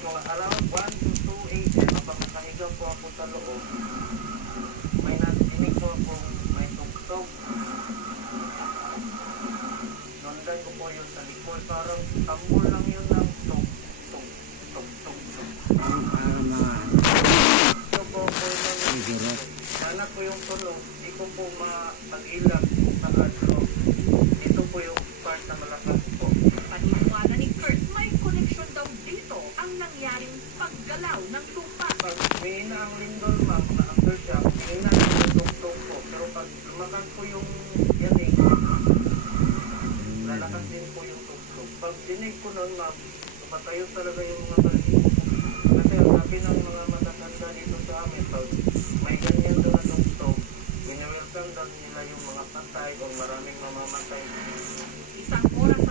mga around 1 to 2 a.m. habang nakahiga po ako sa loob, may natinig po akong may tugtog. Nundan ko po yun sa likod. Parang tambol lang yun ng tug. Ito po po yung sana po yung tunog. Di ko po mag-ilag kung saan po. Ito po yung part na malakas po. Paniniwala ni Kurt, may koneksyon daw dito ang nangyaring paggalaw ng lupa. Pag may ang lindol ma'am, na aftershock, may yung tugtog po. Pero pag lumakas po yung yanig, lalakas din po yung tugtog. Pag dinig ko nun ma'am, matayo talaga yung mga balik. Kasi ang sabi ng mga matatanda dito sa amin, pag may ganyan doon na tugtog, winawelcome daw nila yung mga patay o maraming mamamatay. Isang oras